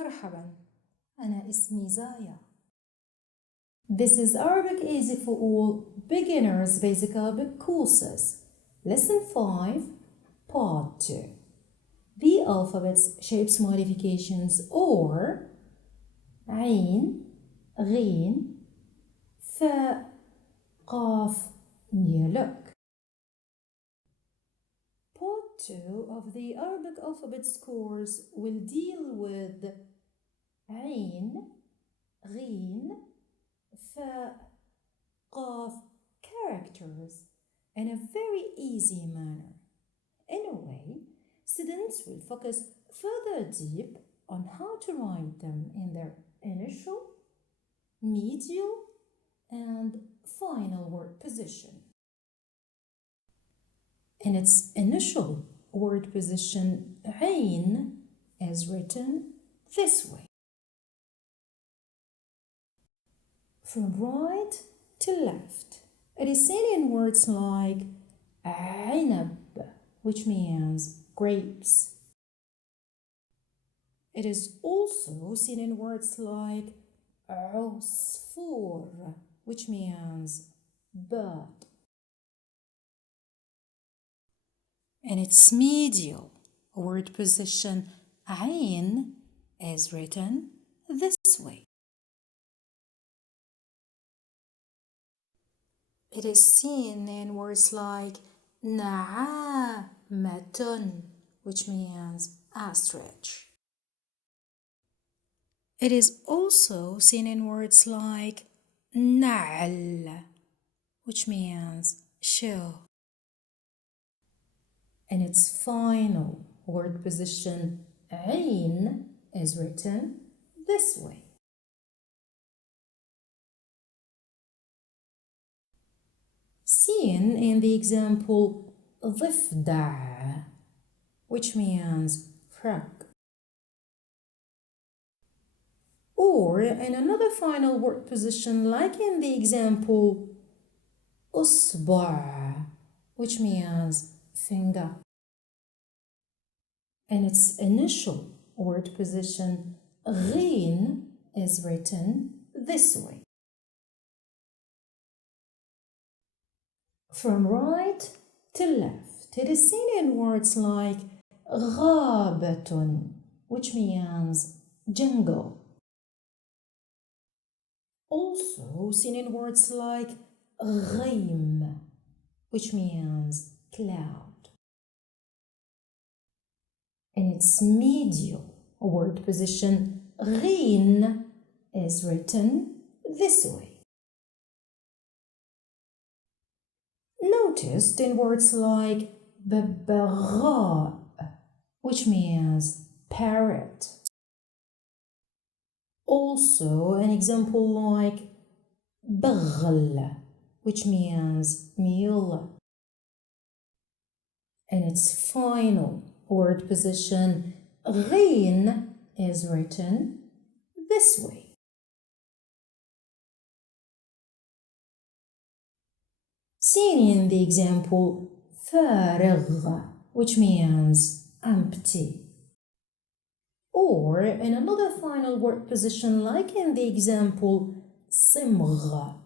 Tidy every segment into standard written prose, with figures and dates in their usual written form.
مرحبا، أنا اسمي زايا. This is Arabic Easy for All Beginners Basic Arabic Courses. Lesson 5, Part 2. The alphabet's shapes modifications or عين, غين, فاء, قاف, new look. Part 2 of the Arabic alphabets course will deal with عين, غين, فاء, قاف characters in a very easy manner. In a way, students will focus further deep on how to write them in their initial, medial, and final word position. In its initial word position, عين is written this way. From right to left, it is seen in words like عنب, which means grapes. It is also seen in words like عصفور, which means bird. In its medial word position, عين is written this way. It is seen in words like نعامة, which means ostrich. It is also seen in words like نعل, which means shoe. In its final word position, عين is written this way. Seen in the example ضفدع, which means frog. Or in another final word position, like in the example أصبع, which means finger. In its initial word position, غين is written this way. From right to left, it is seen in words like غابة, which means jungle. Also seen in words like غيم, which means cloud. In its medial word position, غين is written this way. Noticed in words like ببغاء, which means parrot. Also an example like بغل, which means mule. In its final word position, غين is written this way. Seen in the example فارغ, which means empty. Or in another final word position, like in the example صمغ,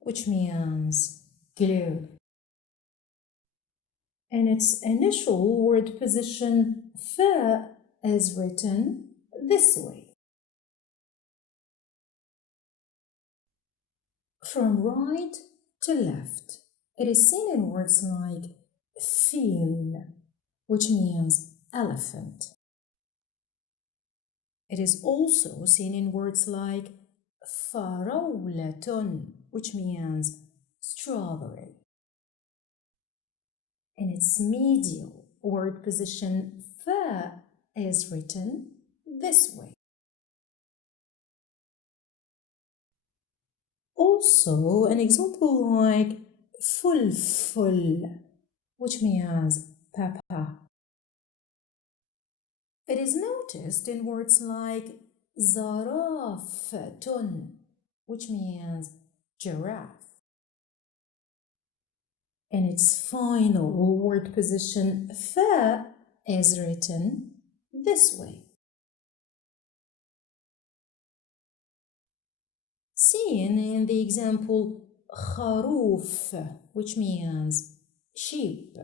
which means glue. In its initial word position, فاء is written this way. From right to left, it is seen in words like fil, which means elephant. It is also seen in words like فراولة, which means strawberry. In its medial word position, فاء is written this way. Also an example like فلفل, which means pepper. It is noticed in words like زرافة, which means giraffe. In its final word position, فاء is written this way. seen in the example خروف, which means sheep.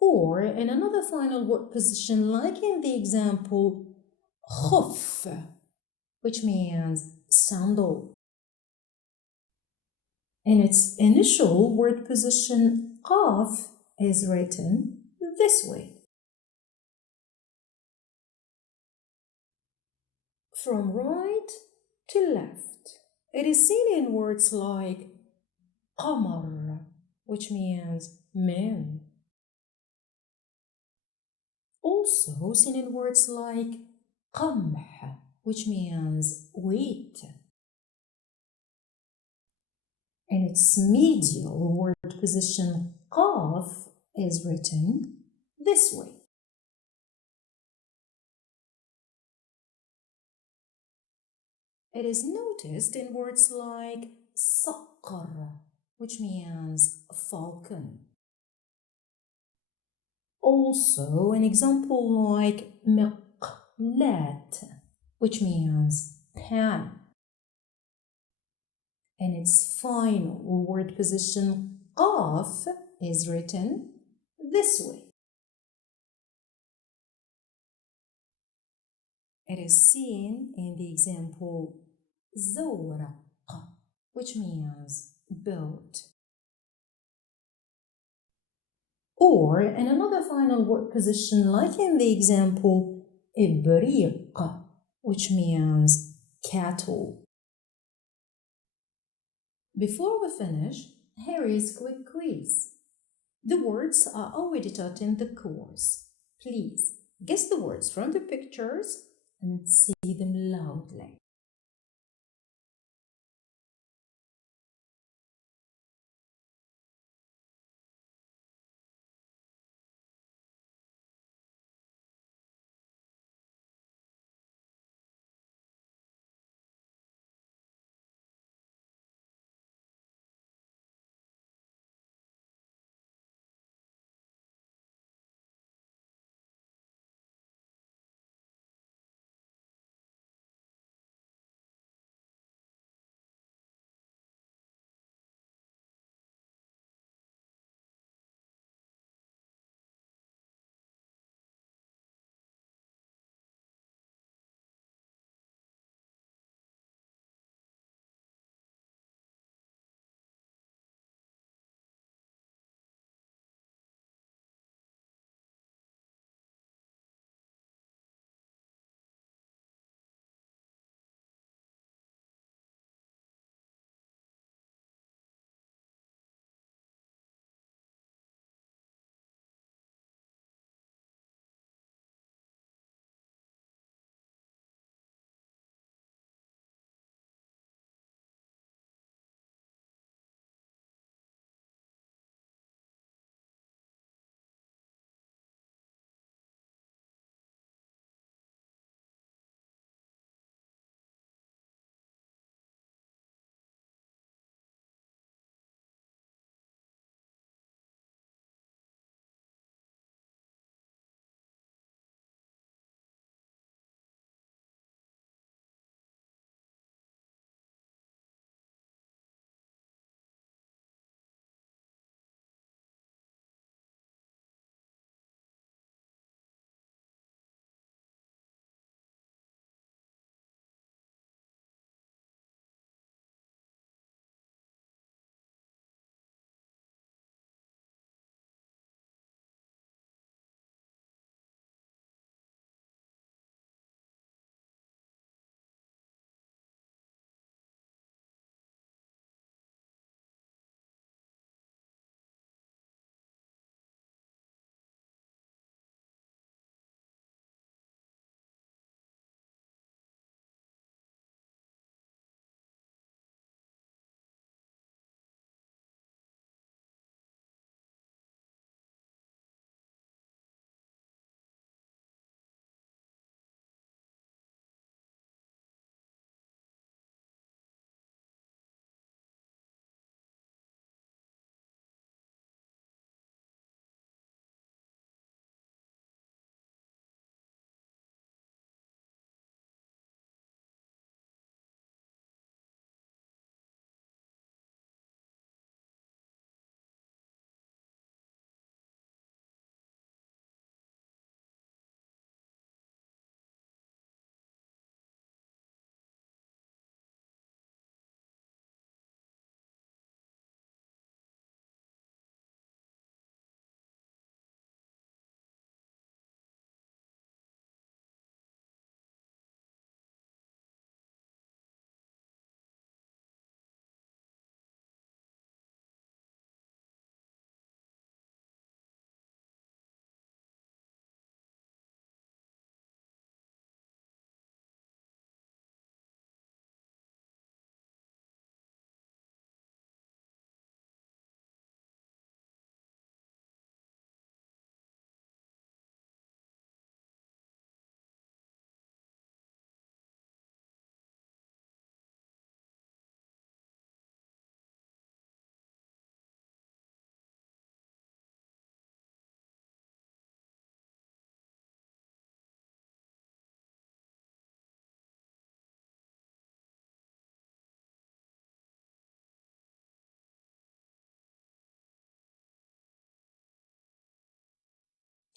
Or in another final word position, like in the example خف, which means sandal. In its initial word position, قاف is written this way. From right to left, it is seen in words like قمر, which means men. Also seen in words like قمح, which means wheat. In its medial word position, قاف is written this way. It is noticed in words like صقر, which means falcon. Also, an example like مقلاة, which means pan. And its final word position, قاف, is written this way. It is seen in the example زورق, which means boat. Or in another final word position, like in the example إبريق, which means cattle. Before we finish, here is a quick quiz. The words are already taught in the course. Please guess the words from the pictures and say them loudly.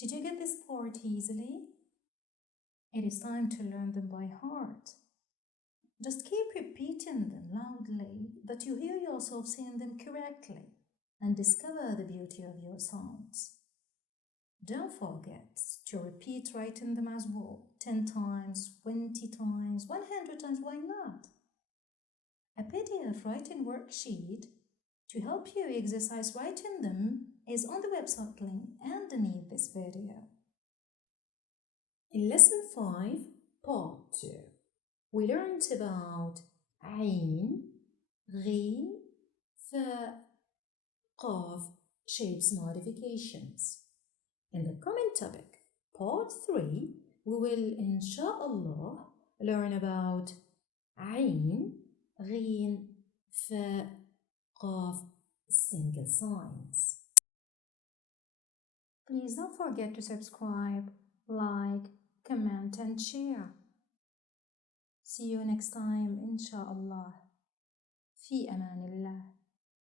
Did you get this part easily? It is time to learn them by heart. Just keep repeating them loudly that you hear yourself saying them correctly and discover the beauty of your sounds. Don't forget to repeat writing them as well, 10 times, 20 times, 100 times, why not? A PDF writing worksheet to help you exercise writing them is on the website link underneath this video. In Lesson 5, Part 2, we learned about عين, غين, فاء, قاف shapes modifications. In the coming topic, Part 3, we will, inshallah, learn about عين, غين, فاء, قاف single signs. Please don't forget to subscribe, like, comment and share. See you next time, inshallah. في أمان الله.